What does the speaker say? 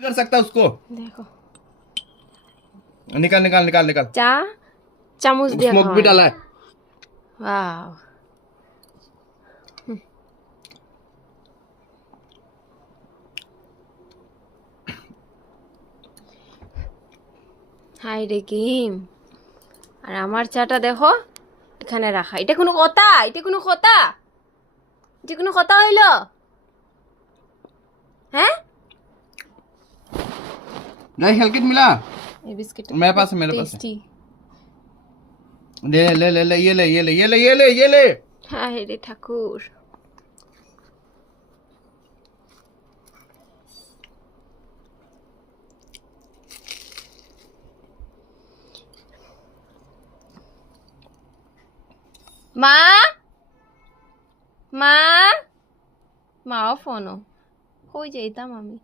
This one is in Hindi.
कर सकता उसको। देखो निकाल निकाल निकाल निकाल। চা চামচ দিয়ে स्मोक भी খাওয়ায়। डाला है। ওয়াও হাই রে কিম, আর আমার চাটা দেখো এখানে রাখা, এটা কোনো কথা? এটা কোনো কথা? এটা কোনো কথা হইল? হ্যাঁ नहीं हेलकिट मिला। এই বিস্কিট मेरे पास है मेरे पास है। টেস্টি। ले ले ले ले ये ले ये ले ये ले ये ले ये ले। হাই রে ঠাকুর। মা মা মাও ফোনও কই যাইতাম আমি।